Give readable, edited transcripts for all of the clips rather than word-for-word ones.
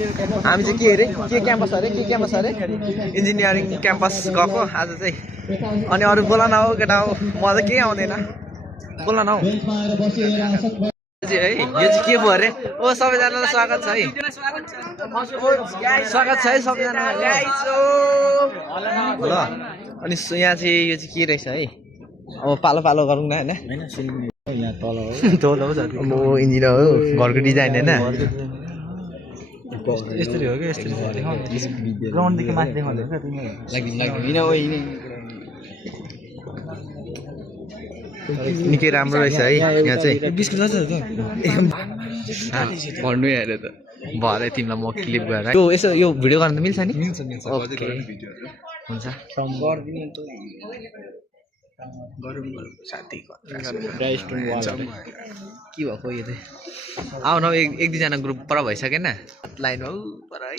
हामी चाहिँ के अरे के क्याम्पस अरे इन्जिनियरिङ क्याम्पस गएको आज चाहिँ अनि अरू बोला न हौ केटा हो म त केही आउँदैन बोला न हौ है यो चाहिँ के भयो अरे ओ सबैजनालाई स्वागत छ है सबैजना ल अनि यहाँ चाहिँ यो चाहिँ के रहेछ है अब पालो पालो गरौँ न होइन म इन्जिनियर हो घरको डिजाइन होइन यस्तरी हो कि यस्तरी ग्राउन्डदेखि माथि देखाउँदै निकै राम्रो रहेछ है यहाँ चाहिँ बिस्कुट भन्नु हेरे त भरे तिमीलाई म क्लिप गरेर यो यसो यो भिडियो गर्न त मिल्छ नि हुन्छ के भएको यो चाहिँ आऊ न एक दुईजना ग्रुप पर भइसकेन लाइन हौ पर है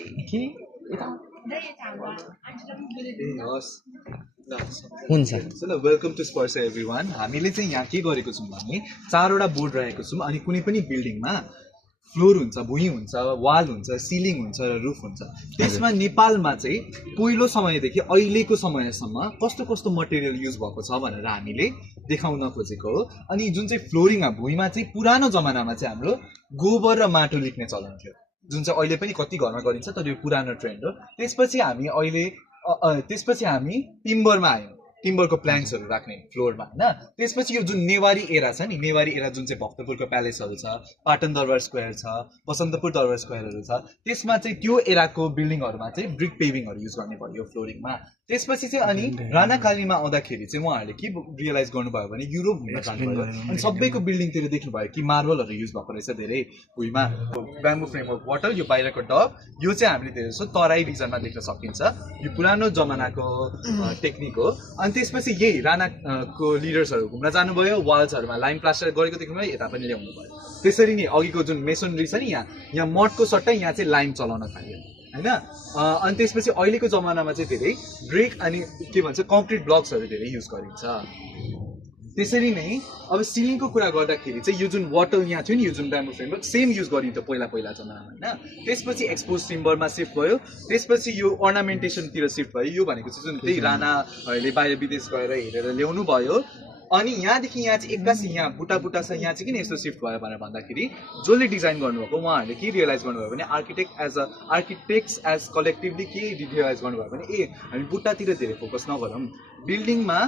हुन्छ वेलकम टु स्पर्श एभ्रीवान हामीले चाहिँ यहाँ के गरेको छौँ भने 4वटा बोर्ड राखेको छौँ अनि कुनै पनि बिल्डिङमा फ्लोर हुन्छ भुइँ हुन्छ वाल हुन्छ सिलिङ हुन्छ र रुफ हुन्छ त्यसमा नेपालमा चाहिँ पहिलो समयदेखि अहिलेको समयसम्म कस्तो कस्तो मटेरियल युज भएको छ भनेर हामीले देखाउन खोजेको हो अनि जुन चाहिँ फ्लोरिङमा भुइँमा चाहिँ पुरानो जमानामा चाहिँ हाम्रो गोबर र माटो लेख्ने चलन थियो जुन चाहिँ अहिले पनि कति घरमा गरिन्छ तर यो पुरानो ट्रेन्ड हो त्यसपछि हामी टिम्बरमा आयौँ टिम्बरको प्ल्याङ्क्सहरू राख्ने फ्लोरमा होइन त्यसपछि यो जुन नेवारी एरा छ नि नेवारी एरा जुन चाहिँ भक्तपुरको प्यालेसहरू छ पाटन दरबार स्क्वायर छ बसन्तपुर दरबार स्क्वायरहरू छ त्यसमा चाहिँ त्यो एराको बिल्डिङहरूमा चाहिँ ब्रिक पेभिङहरू युज गर्ने भयो फ्लोरिङमा त्यसपछि चाहिँ अनि राणाकालीमा आउँदाखेरि चाहिँ उहाँहरूले के रियलाइज गर्नुभयो भने युरोप घुम्न जानुभयो अनि सबैको बिल्डिङतिर देख्नुभयो कि मार्बलहरू युज भएको रहेछ धेरै भुइँमा ब्याम्बो फ्रेमवर्क वाटर यो बाहिरको डब यो चाहिँ हामीले धेरै जस्तो तराई रिजनमा देख्न सकिन्छ यो पुरानो जमानाको टेक्निक हो अनि त्यसपछि यही राणाको लिडर्सहरू घुम्न जानुभयो वाल्सहरूमा लाइन प्लास्टर गरेको देख्नुभयो यता पनि ल्याउनु भयो त्यसरी नै अघिको जुन मेसनरी छ नि यहाँ मठको सट्टै यहाँ चाहिँ लाइम चलाउन थाल्यो होइन अनि त्यसपछि अहिलेको जमानामा चाहिँ धेरै ब्रिक अनि के भन्छ कङ्क्रिट ब्लक्सहरू धेरै युज गरिन्छ त्यसरी नै अब सिलिङको कुरा गर्दाखेरि चाहिँ यो जुन वाटल यहाँ थियो नि यो जुन ब्याम्बो फ्रेमवर्क सेम युज गरिन्थ्यो पहिला जमानामा होइन त्यसपछि एक्सपोज टिम्बरमा सिफ्ट भयो त्यसपछि यो अर्नामेन्टेसनतिर सिफ्ट भयो यो भनेको चाहिँ जुन त्यही राणाहरूले बाहिर विदेश गएर हेरेर ल्याउनु भयो अनि यहाँदेखि यहाँ चाहिँ एक्कासी यहाँ बुटा छ यहाँ चाहिँ किन यस्तो सिफ्ट भयो भनेर भन्दाखेरि जसले डिजाइन गर्नुभएको उहाँहरूले के रियलाइज गर्नुभयो भने आर्किटेक्ट्स एज कलेक्टिभली के रियलाइज गर्नुभयो भने हामी बुट्टातिर धेरै फोकस नगरौँ बिल्डिङमा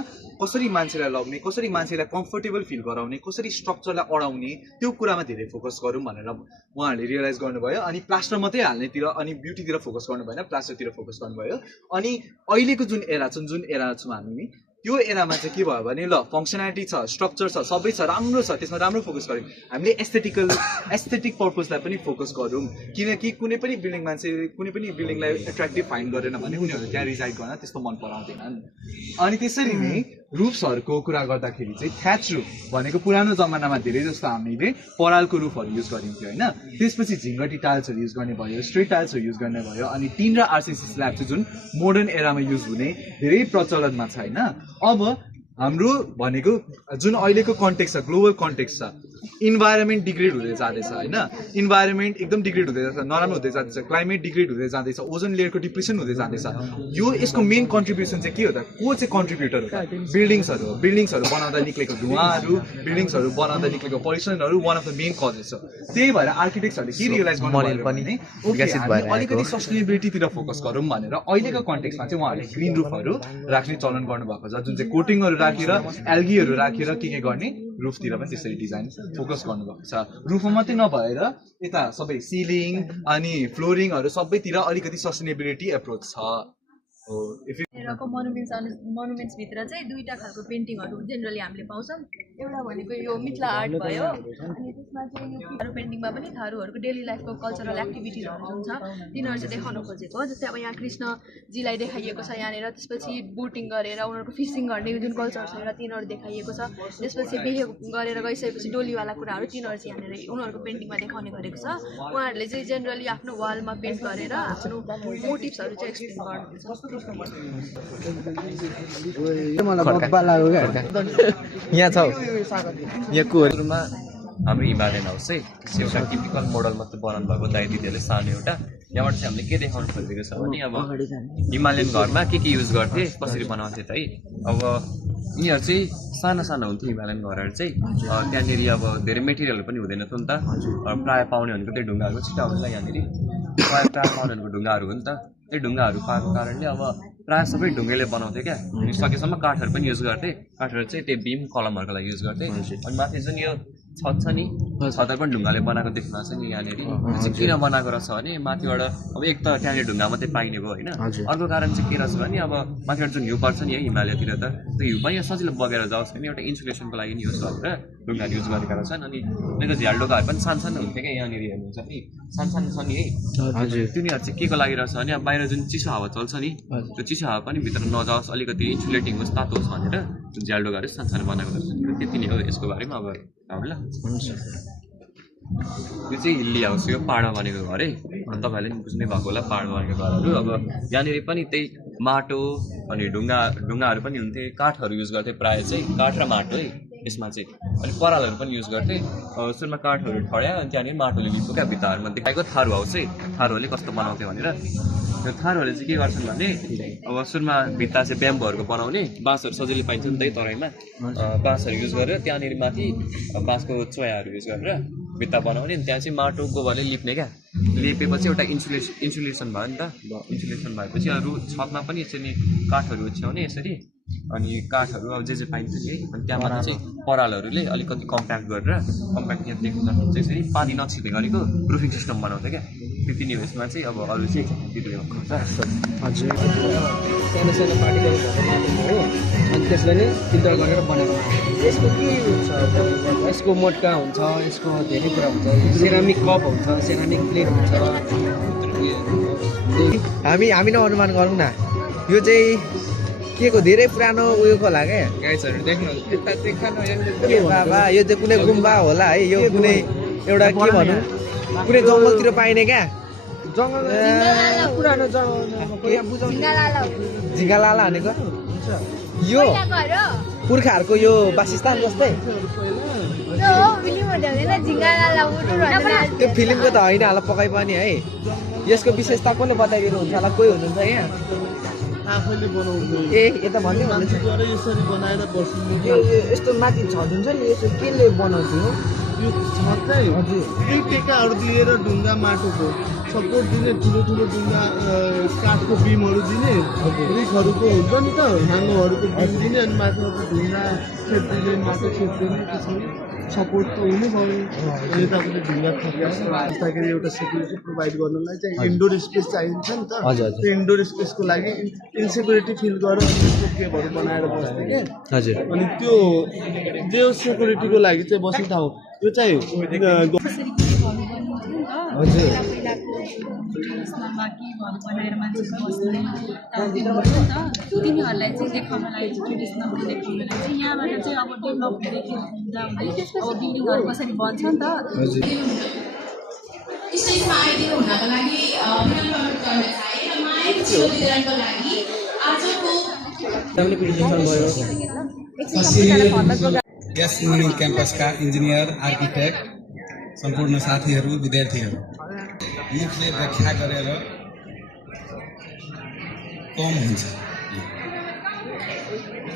कसरी मान्छेलाई लग्ने कसरी मान्छेलाई कम्फर्टेबल फिल गराउने कसरी स्ट्रक्चरलाई अडाउने त्यो कुरामा धेरै फोकस गरौँ भनेर उहाँहरूले रियलाइज गर्नुभयो अनि प्लास्टर मात्रै हाल्नेतिर अनि ब्युटीतिर फोकस गर्नु भएन प्लास्टरतिर फोकस गर्नुभयो अनि अहिलेको जुन एरा छौँ हामी त्यो एरामा चाहिँ के भयो भने ल फङ्सनालिटी छ स्ट्रक्चर छ सबै छ राम्रो छ त्यसमा राम्रो फोकस गऱ्यौँ हामीले एस्थेटिक पर्पजलाई पनि फोकस गरौँ किनकि कुनै पनि बिल्डिङलाई एट्र्याक्टिभ फाइन्ड गरेन भने उनीहरू त्यहाँ रिजाइड गर्न त्यस्तो मन पराउँदैनन् अनि त्यसरी नै रुफ्सहरूको कुरा गर्दाखेरि चाहिँ थ्याच रुफ भनेको पुरानो जमानामा धेरै जस्तो हामीले परालको रुफहरू युज गरिन्थ्यो होइन त्यसपछि झिङ्गटी टाइल्सहरू युज गर्ने भयो स्ट्रेट टाइल्सहरू युज गर्ने भयो अनि टिन र आरसिसी स्ल्याब चाहिँ जुन मोडर्न एरामा युज हुने धेरै प्रचलनमा छ होइन अब हाम्रो भनेको जुन अहिलेको कन्टेक्स्ट छ ग्लोबल कन्टेक्स्ट छ इन्भाइरोमेन्ट डिग्रेड हुँदै जाँदैछ होइन इन्भाइरोमेन्ट एकदम डिग्रेड हुँदै जाँदैछ नराम्रो हुँदै जाँदैछ क्लाइमेट डिग्रेड हुँदै जाँदैछ ओजन लेयरको डिप्रेसन हुँदै जाँदैछ यसको मेन कन्ट्रिब्युसन चाहिँ के हो त को चाहिँ कन्ट्रिब्युटर हो बिल्डिङ्सहरू बनाउँदा निक्लेको धुवाहरू बिल्डिङ्सहरू बनाउँदा निक्लेको पल्युसनहरू one of the main causes हो त्यही भएर आर्किटेक्ट्सहरूले के रियलाइज गर्नु भने अलिकति सस्टेनेबिलिटीतिर फोकस गरौँ भनेर अहिलेको कन्टेक्स्टमा चाहिँ उहाँहरूले ग्रिन रुफहरू राख्ने चलन गर्नुभएको छ जुन चाहिँ कोटिङहरू राखेर एल्गीहरू राखेर के गर्ने रुफतिर पनि त्यसरी डिजाइन फोकस गर्नुभएको छ रुफमा मात्रै नभएर यता सबै सिलिङ अनि फ्लोरिङहरू सबैतिर अलिकति सस्टेनेबिलिटी एप्रोच छ मोनुमेन्ट्स भित्र चाहिँ दुईटा खालको पेन्टिङहरू जेनरली हामीले पाउँछौँ एउटा भनेको यो मिथिला आर्ट भयो अनि त्यसमा चाहिँ यो थारू पेन्टिङमा पनि थारूहरूको डेली लाइफको कल्चरल एक्टिभिटिजहरू जुन छ तिनीहरू चाहिँ देखाउन खोजेको जस्तै अब यहाँ कृष्णजीलाई देखाइएको छ यहाँनिर त्यसपछि बोटिङ गरेर उनीहरूको फिसिङ गर्ने जुन कल्चर छ र तिनीहरू देखाइएको छ त्यसपछि बिहे गरेर गइसकेपछि डोलीवाला कुराहरू तिनीहरू चाहिँ यहाँनिर उनीहरूको पेन्टिङमा देखाउने गरेको छ उहाँहरूले चाहिँ जेनरली आफ्नो वालमा पेन्ट गरेर आफ्नो मोटिभ्सहरू चाहिँ एक्सप्लेन गर्नुहुन्छ यहाँ छ यहाँ कुरमा हाम्रो हिमालयन हाउस चाहिँ एउटा टिपिकल मोडल मात्रै बनाउनु भएको दाइ दिदीहरूले सानो एउटा यहाँबाट चाहिँ हामीले के देखाउनु खोजेको छ भने अब हिमालयन घरमा के युज गर्थे कसरी बनाउँथे त है अब यिनीहरू चाहिँ साना साना हुन्थ्यो हिमालयन घरहरू चाहिँ त्यहाँनिर अब धेरै मेटेरियलहरू पनि हुँदैन थियो नि त प्रायः पाउने भनेको त्यही ढुङ्गाहरू छिटो आउँछ यहाँनिर प्रायः पाउने भनेको ढुङ्गाहरू हो नि त त्यही ढुङ्गाहरू पाएको कारणले अब प्रायः सबै ढुङ्गेले बनाउँथ्यो क्या सकेसम्म काठहरू पनि युज गर्थे काठहरू चाहिँ त्यो बिम कलमहरूको लागि युज गर्थे अनि माथि जुन यो छत छ नि छतहरू पनि ढुङ्गाले बनाएको देख्नु भएको छ नि यहाँनिर त्यो चाहिँ किन बनाएको रहेछ भने माथिबाट अब एक त त्यहाँनिर ढुङ्गा मात्रै पाइने भयो होइन अर्को कारण चाहिँ के रहेछ भने अब माथिबाट जुन हिउँ पर्छ नि है हिमालयतिर त त्यो हिउँ पनि सजिलो बगेर जाओस् भने एउटा इन्सुलेसनको लागि युज गरेर ढुङ्गाहरू युज गरेका रहेछन् अनि त्यो झ्यालढोकाहरू पनि सानो सानो हुन्थ्यो क्या यहाँनिर हेर्नुहुन्छ नि सानो सानो छ नि है तिनीहरू चाहिँ के को लागि रहेछ भने अब बाहिर जुन चिसो हावा चल्छ नि त्यो चिसो हावा पनि भित्र नजाओस् अलिकति इन्सुलेटिङ होस् तातो होस् भनेर झ्यालढोकाहरू सानो सानो बनाएको रहेछ त्यति नै हो यसको बारेमा अब ल यो चाहिँ हिल्ली हाउस यो पाहाडमा बनेको घर है अनि तपाईँहरूले पनि बुझ्नै भएको होला पाहाडमा बनेको घरहरू अब यहाँनिर पनि त्यही माटो अनि ढुङ्गाहरू पनि हुन्थे काठहरू युज गर्थे प्रायः चाहिँ काठ र माटो है यसमा चाहिँ अनि परालहरू पनि युज गर्थे सुरुमा काठहरू ठड्या अनि त्यहाँनिर माटोले लिप्यो क्या भित्ताहरूमा देखाएको थारू हाउस है थारूहरूले कस्तो बनाउँथ्यो भनेर त्यो थारूहरूले चाहिँ के गर्छन् भने अब सुरुमा भित्ता चाहिँ ब्याम्बोहरूको बनाउने बाँसहरू सजिलो पाइन्छ नि त तराईमा बाँसहरू युज गरेर त्यहाँनिर माथि बाँसको चोयाहरू युज गरेर भित्ता बनाउने अनि त्यहाँ चाहिँ माटो गोबरले लिप्ने क्या लिपेपछि एउटा इन्सुलेसन भयो नि त इन्सुलेसन भएपछि अरू छतमा पनि यसरी काठहरू ओछ्याउने यसरी अनि काठहरू अब जे पाइन्छ नि है अनि त्यहाँबाट चाहिँ परालहरूले अलिकति कम्प्याक्ट गरेर कम्प्याक्ट यहाँ देख्नु सक्नुहुन्छ यसरी पानी नछिर्ने गरेको प्रुफिङ सिस्टम बनाउँछ क्या त्यति नै यसमा चाहिँ अब अरू चाहिँ हजुर सानो सानो पार्टिकल हो अनि त्यसलाई नै फिल्टर गरेर बनाएको यसको के हुन्छ यसको मोटका हुन्छ यसको धेरै कुरा हुन्छ सेरामिक कप हुन्छ सेरामिक प्लेट हुन्छ हामी नै अनुमान गरौँ न यो चाहिँ के को धेरै पुरानो उयोको होला क्या गाइसहरू देख्नु के बाबा यो चाहिँ कुनै गुम्बा होला है यो कुनै एउटा के भनौँ कुनै जङ्गलतिर पाइने क्या पुरानो झिङ्गालाला भनेको यो पुर्खाहरूको यो वासस्थान जस्तै त्यो फिल्मको त होइन होला पकाइ पनि है यसको विशेषता कसले बताइदिनु हुन्छ होला कोही हुनुहुन्छ यहाँ आफैले बनाउँदै ए यता भन्दै यसरी बनाएर बस्नु यस्तो माथि छत हुन्छ नि यसो केले बनाउँछु यो छत चाहिँ हजुर दुई टेकाहरू दिएर ढुङ्गा माटोको सपोर्ट दिने ठुलो ढुङ्गा काठको बिमहरू दिने रुखहरूको हुन्छ नि त हाँगोहरूको बिम दिने अनि माथिबाट ढुङ्गा खेप्दिने माटो खेप्दिने त्यसरी सपोर्ट त हुनु भयो अनि तपाईँले ढुङ्गा थप्दाखेरि एउटा सेक्युरिटी प्रोभाइड गर्नलाई चाहिँ इन्डोर स्पेस चाहिन्छ नि त त्यो इन्डोर स्पेसको लागि इन्सेक्युरिटी फिल गरेर त्यसको केबहरू बनाएर बस्ने क्या हजुर अनि त्यो सेक्युरिटीको लागि चाहिँ बस्ने ठाउँ यो चाहिँ हजुर तिनीहरूलाई चाहिँ देखाउनलाई ट्रेडिसनल देखाउनलाई चाहिँ यहाँबाट चाहिँ अब डेभलप हुँदै अब बिल्डिङहरू कसरी बन्छ नि त स्टेजमा आइदिनु हुनको लागि विनम्र गर्न चाहे र माया वितरणको लागि आजको यस मर्निङ क्याम्पसका इन्जिनियर आर्किटेक्ट सम्पूर्ण साथीहरू विद्यार्थीहरू मुखले व्याख्या गरेर कम हुन्छ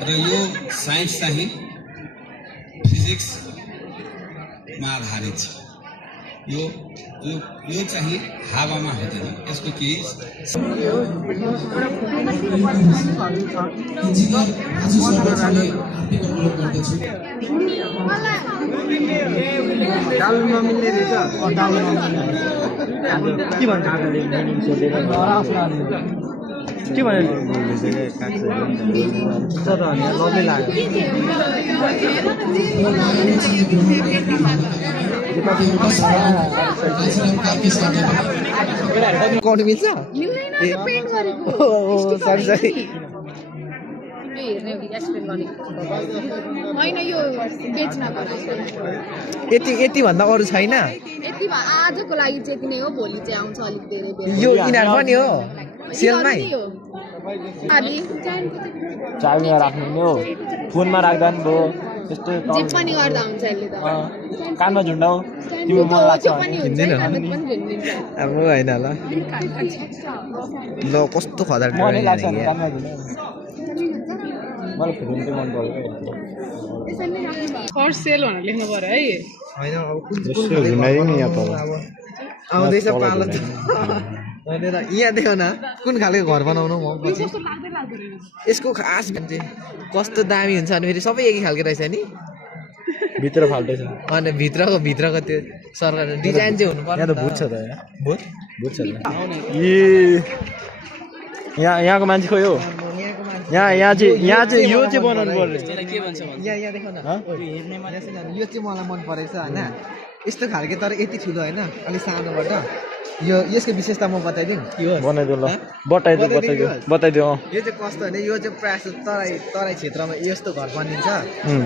र यो साइन्स चाहिँ फिजिक्समा आधारित छ यो चाहिँ हावामा हुँदैन यसको केही के भन्यो लभै लाग्यो गर्नु मिल्छ सरी सरी यति भन्दा अरू छैन आजको लागि चाहिँ यति नै हो भोलि चाहिँ आउँछ अलिक धेरै यो यिनीहरू पनि हो सेलमै चाबीमा राख्नु नि हो फोनमा राख्दा नि भयो त्यस्तो जिप पनि गर्दा हुन्छ यसले त कानमा झुन्डाऊ तिम्रो मन लाग्छ भने हिँड्दैन अब होइन ल ल कस्तो खतरा मनै लाग्छ भने कानमा झुन्डाऊ मलाई फिल्म चाहिँ मन पर्यो फर्स्ट सेल भनेर लेख्नु पर्यो है होइन अब कुन झुन्डाइ नि यहाँ तल आउँदैछ पालो त होइन र यहाँ देख न कुन खालको घर बनाउनु म पछि यसको खास भन्छ कस्तो दामी हुन्छ अनि फेरि सबै एकै खालको रहेछ नि भित्र फाल्टै छ अनि भित्रको त्यो सरकार डिजाइन चाहिँ हुनु पर्छ यहाँ त भूत छ त भूत भूत छ त यहाँको मान्छे खोइ हो यहाँ चाहिँ यो चाहिँ बनाउनु पर्ने यहाँ देख न यो चाहिँ मलाई मन परेछ होइन यस्तो खालको तर यति ठुलो होइन अलिक सानोबाट यो यसको विशेषता म बताइदिउँ बनाइदियो ल बताइदियो यो चाहिँ कस्तो भने यो चाहिँ प्रायः जस्तो तराई क्षेत्रमा यस्तो घर बनिन्छ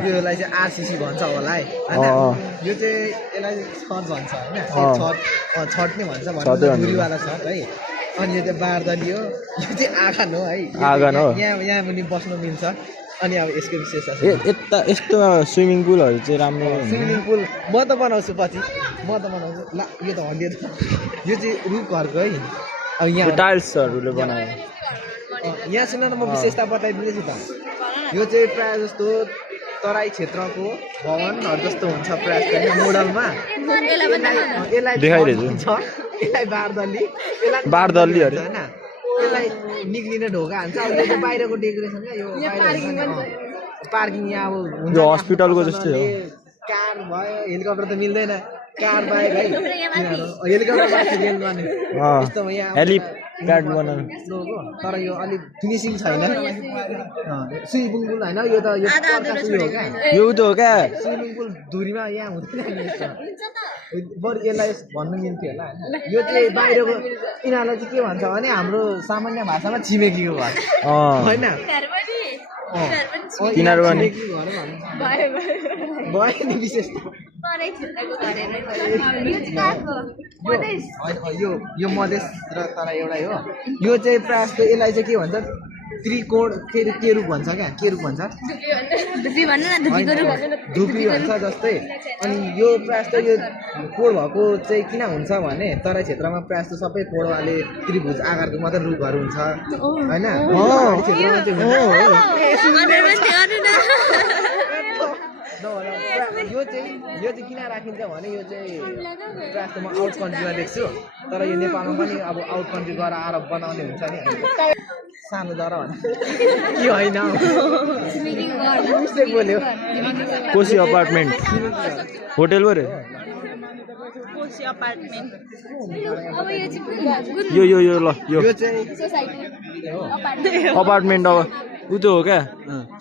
योलाई चाहिँ आरसिसी भन्छ होला है होइन यो चाहिँ यसलाई छत भन्छ होइन छत नै भन्छ भुरीवाला छत है अनि यो चाहिँ बारदली हो यो चाहिँ आँगन हो है यहाँ पनि बस्न मिल्छ अनि अब यसको विशेषता यता यस्तो स्विमिङ पुलहरू चाहिँ राम्रो स्विमिङ पुल म त बनाउँछु पछि म त बनाउँछु ल यो त हल्लियो यो चाहिँ रुख घरको है अब यहाँ टाइल्सहरूले बनायो यहाँ सुन न म विशेषता बताइदिँदैछु त यो चाहिँ प्रायः जस्तो तराई क्षेत्रको भवनहरू जस्तो हुन्छ प्रायः जस्तो मोडलमा यसलाई बारदली अरे होइन यसलाई निक्लिने ढोका हान्छ अब यो बाहिरको डेकोरेसन क्या यो पार्किङ यहाँ अब हुन्छ हस्पिटलको जस्तै हो कार भयो हेलिकप्टर त मिल्दैन कार बाहेक है हेलिकप्टर यस्तो यहाँ हेलिप्याड बनाउनु तर यो अलिक फिनिसिङ छैन स्विमिङ पुल होइन यो त यो यो त हो क्या स्विमिङ पुल धुरीमा यहाँ हुँदैन बरु यसलाई भन्नु मिल्थ्यो होला यो चाहिँ बाहिरको यिनीहरूलाई चाहिँ के भन्छ भने हाम्रो सामान्य भाषामा छिमेकीको घर होइन तिनीहरू पनि भयो नि विशेष यो मधेस र तर एउटै हो यो चाहिँ प्रायः जस्तो यसलाई चाहिँ के भन्छ त्रिकोण के रूप भन्छ क्या के रूप भन्छ धुपी भन्छ जस्तै अनि यो प्रायः जस्तो यो कोड भएको चाहिँ किन हुन्छ भने तराई क्षेत्रमा प्रायः जस्तो सबै कोडवाले त्रिभुज आकारको मात्रै रूपहरू हुन्छ होइन यो चाहिँ किन राखिन्छ भने यो चाहिँ प्रायः जस्तो म आउट कन्ट्रीमा देख्छु तर यो नेपालमा पनि अब आउट कन्ट्री गएर आएर बनाउने हुन्छ नि सानो जरा भने के होइन उसले बोल्यो कोसी अपार्टमेन्ट होटेल पऱ्यो यो ल यो चाहिँ अपार्टमेन्ट अब उ त हो क्या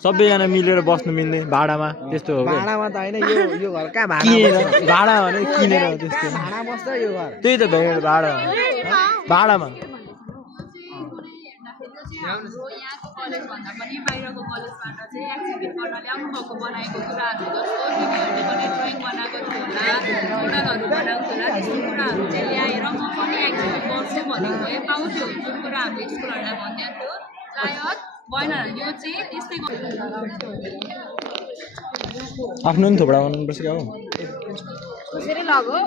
सबैजना मिलेर बस्नु मिल्ने भाडामा त्यस्तो हो भाडामा त होइन यो घर कहाँ भाडा भने किनेर त्यस्तो भाडा बस्छ यो घर त्यही त भाडामा यहाँको कलेज भन्दा पनि बाहिरको कलेजबाट चाहिँ एक्जिबिट गर्न ल्याउनु भएको बनाएको कुराहरू जस्तो तिमीहरूले पनि ड्रइङ बनाएको थियो होला मोडलहरू बनाएको थियो होला त्यस्तो कुराहरू चाहिँ ल्याएर म पनि एक्जिबिट गर्छु भनेको भए पाउँथ्यो जुन कुरा हामीले स्कुलहरूलाई भन्दै थियो सायद भएन यो चाहिँ त्यस्तै आफ्नो पनि थोपडा बनाउनुपर्छ क्या हो लगो